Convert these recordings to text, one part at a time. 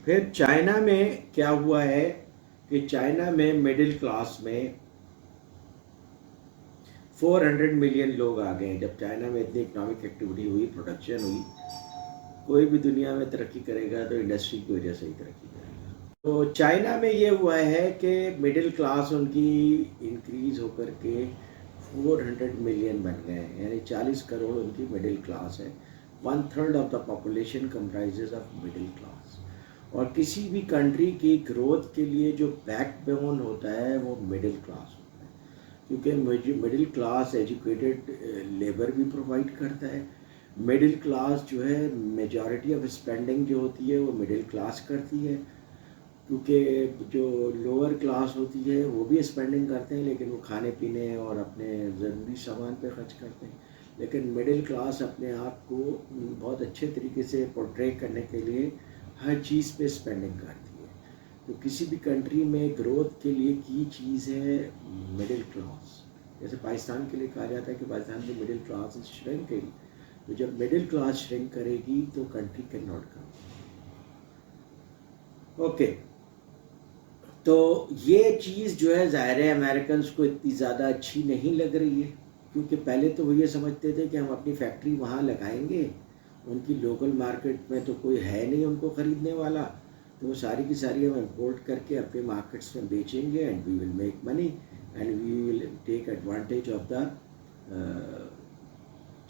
फिर चाइना में क्या हुआ है कि चाइना में मिडिल क्लास में 400 मिलियन लोग आ गए हैं। जब चाइना में इतनी इकोनॉमिक एक्टिविटी हुई, प्रोडक्शन हुई, कोई भी दुनिया में तरक्की करेगा तो इंडस्ट्री की वजह से ही तरक्की करेगा। तो चाइना में ये हुआ है कि मिडिल क्लास उनकी इंक्रीज होकर के 400 मिलियन बन गए हैं, यानी 40 करोड़ उनकी मिडिल क्लास है। 1/3 of the population comprises of middle class. और किसी भी कंट्री की ग्रोथ के लिए जो बैकबोन होता है वो मिडिल क्लास होता है, क्योंकि मिडिल क्लास एजुकेटेड लेबर भी प्रोवाइड करता है। मिडिल क्लास जो है मेजॉरिटी ऑफ स्पेंडिंग जो होती है वो मिडिल क्लास करती है, क्योंकि जो लोअर क्लास होती है वो भी स्पेंडिंग करते हैं लेकिन वो खाने पीने और अपने ज़रूरी सामान पे खर्च करते हैं। लेकिन मिडिल क्लास अपने आप को बहुत अच्छे तरीके से पोर्ट्रे करने के लिए हर चीज़ पे स्पेंडिंग करती है। तो किसी भी कंट्री में ग्रोथ के लिए की चीज़ है मिडिल क्लास। जैसे पाकिस्तान के लिए कहा जाता है कि पाकिस्तान की मिडिल क्लास इज श्रिंकिंग। तो जब मिडिल क्लास श्रिंक करेगी तो country can not grow. Okay, तो ये चीज़ जो है ज़ाहिर है अमेरिकन को इतनी ज़्यादा अच्छी नहीं लग रही है, क्योंकि पहले तो वो ये समझते थे कि हम अपनी फैक्ट्री वहाँ लगाएंगे, उनकी लोकल मार्केट में तो कोई है नहीं उनको ख़रीदने वाला, तो वो सारी की सारी हम इंपोर्ट करके अपने मार्केट्स में बेचेंगे and we will make money and we will take advantage of the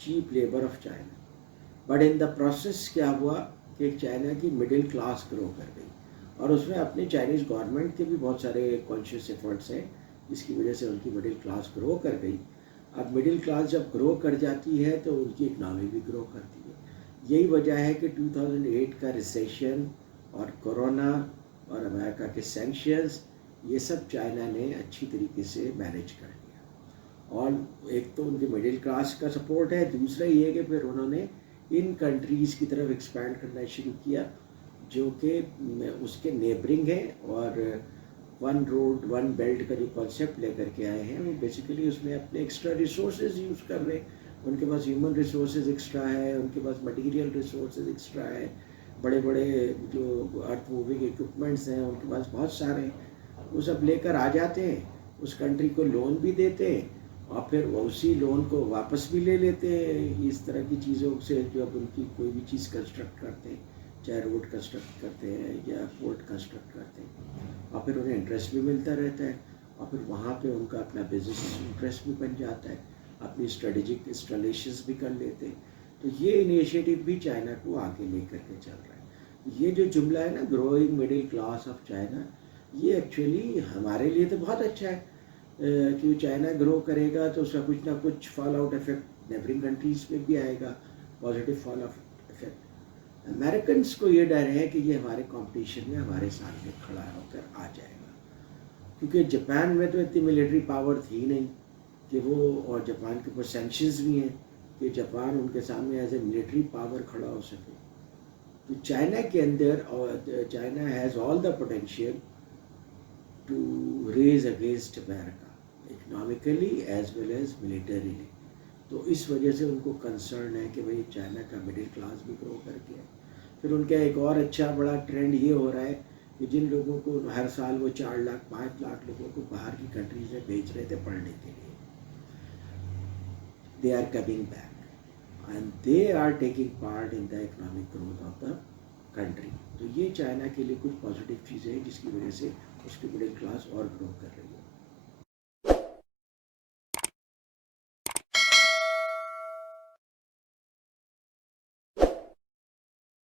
cheap labour of China. But in the process क्या हुआ कि चाइना की मिडिल क्लास ग्रो कर गई, और उसमें अपनी चाइनीज़ गवर्नमेंट के भी बहुत सारे कॉन्शियस एफर्ट्स हैं जिसकी वजह से उनकी मिडिल क्लास ग्रो कर गई। अब मिडिल क्लास जब ग्रो कर जाती है तो उनकी इकनॉमी भी ग्रो करती है। यही वजह है कि 2008 का रिसेशन और कोरोना और अमेरिका के सैंक्शंस, ये सब चाइना ने अच्छी तरीके से मैनेज कर लिया। और एक तो उनकी मिडिल क्लास का सपोर्ट है, दूसरा ये कि फिर उन्होंने इन कंट्रीज़ की तरफ एक्सपैंड करना शुरू किया जो कि उसके नेबरिंग है। और वन रोड वन बेल्ट का जो कॉन्सेप्ट लेकर के आए हैं वो बेसिकली उसमें अपने एक्स्ट्रा रिसोर्सेज यूज़ कर रहे हैं। उनके पास ह्यूमन रिसोर्सेज एक्स्ट्रा है, उनके पास मटेरियल रिसोर्सेज एक्स्ट्रा है, बड़े बड़े जो अर्थ मूविंग इक्विपमेंट्स हैं उनके पास बहुत सारे हैं। वो सब लेकर आ जाते हैं, उस कंट्री को लोन भी देते हैं और फिर उसी लोन को वापस भी ले लेते हैं। इस तरह की चीज़ों से जब उनकी कोई भी चीज़ कंस्ट्रक्ट करते हैं, चाहे रोड कंस्ट्रक्ट करते हैं या पोर्ट कंस्ट्रक्ट करते हैं, और फिर उन्हें इंटरेस्ट भी मिलता रहता है और फिर वहाँ पे उनका अपना बिजनेस इंटरेस्ट भी बन जाता है, अपनी स्ट्रेटेजिक इंस्टॉलेशंस भी कर लेते हैं। तो ये इनिशिएटिव भी चाइना को आगे लेकर के चल रहा है। ये जो जुमला है ना, growing middle class of China, ये एक्चुअली हमारे लिए तो बहुत अच्छा है कि चाइना ग्रो करेगा तो उसका कुछ ना कुछ fall out effect neighbouring countries पे भी आएगा, positive fall out effect. American को ये डर है कि ये हमारे कंपटीशन में हमारे सामने खड़ा होकर आ जाएगा, क्योंकि जापान में तो इतनी मिलिट्री पावर थी नहीं कि वो, और जापान के ऊपर सैंक्शंस भी हैं कि जापान उनके सामने एज ए मिलिट्री पावर खड़ा हो सके। तो चाइना के अंदर, और China has all the potential to rage against America economically as well as militarily. तो इस वजह से उनको कंसर्न है कि भाई चाइना का मिडिल क्लास भी ग्रो करके है। फिर उनका एक और अच्छा बड़ा ट्रेंड ये हो रहा है कि जिन लोगों को हर साल वो 4 लाख 5 लाख लोगों को बाहर की कंट्रीज में भेज रहे थे पढ़ने के लिए, they are coming back and they are taking part in the economic growth of the country. तो ये चाइना के लिए कुछ पॉजिटिव चीज़ें हैं जिसकी वजह से उसकी मिडिल क्लास और ग्रो कर रही है।